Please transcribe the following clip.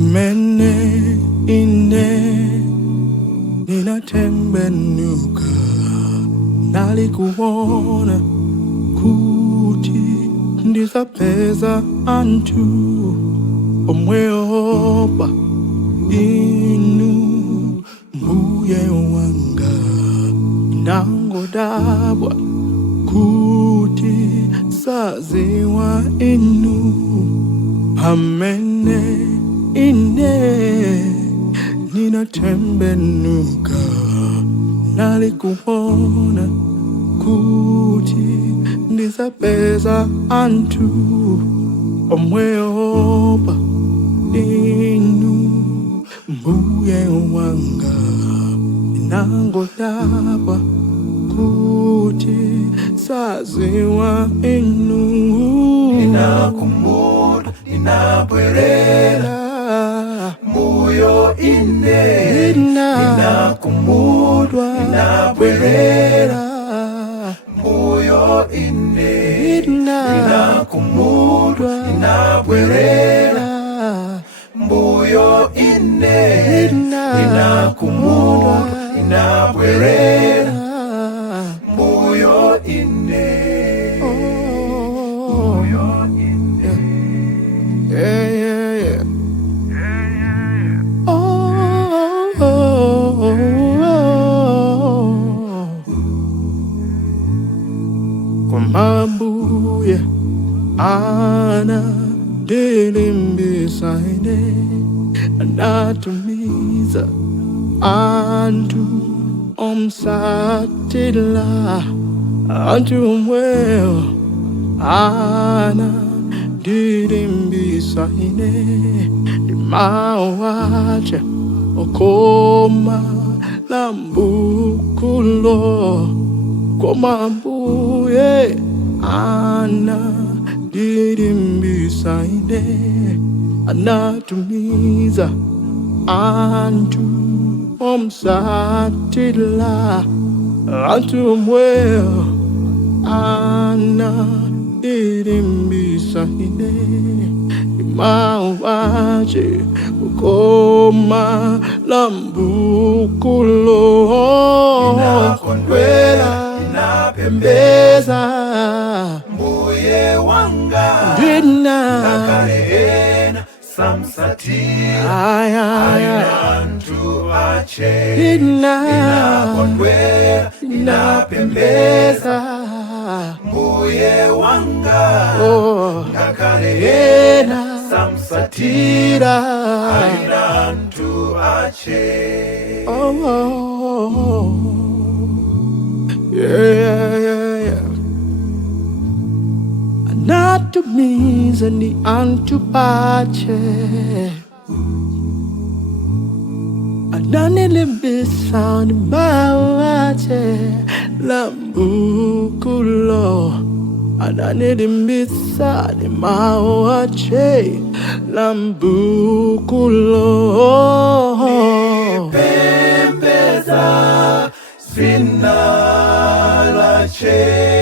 Amene ine ninatembenuka nalikuona kuti ndisapeza anthu omweopa inu mbuye wanga. Nangodabwa kuti saziwa inu. Amene ine ninatembenuka nalikuona kuti ndisapeza anthu omweopa inu mbuye wanga. Nangodabwa kuti saziwa inu. Ninakumbuka, ninabwerera Mbuyo ine. Ninakumbuka, ninabwerera Mbuyo ine. Ninakumbuka, ninabwerera Mbuyo ine. Ninakumbuka, ninabwerera Mbuyo ine. Yeah, yeah, yeah. Kumambuye ana dilimbisaine anatumiza antu omsatila antu omweo ana dilimbisaine dimawacha okoma lambukulo komambuye ana dilimbisaine anatumiza antu omsatila antu omweo ana dilimbisaine dimawache ukoma lambukulo. Ninakondwela, ninapembeza Mbuye wanga. Nakalena samsatira ainantu ache. Ninakondwela, ninapembeza Mbuye wanga. Nakalena samsatira ainantu ache. Yeah, yeah, yeah. Anatumiza ni antupache ananilimbisa ni mawache lambukulo. Ananilimbisa ni mawache lambukulo. Nipembeza sina la che.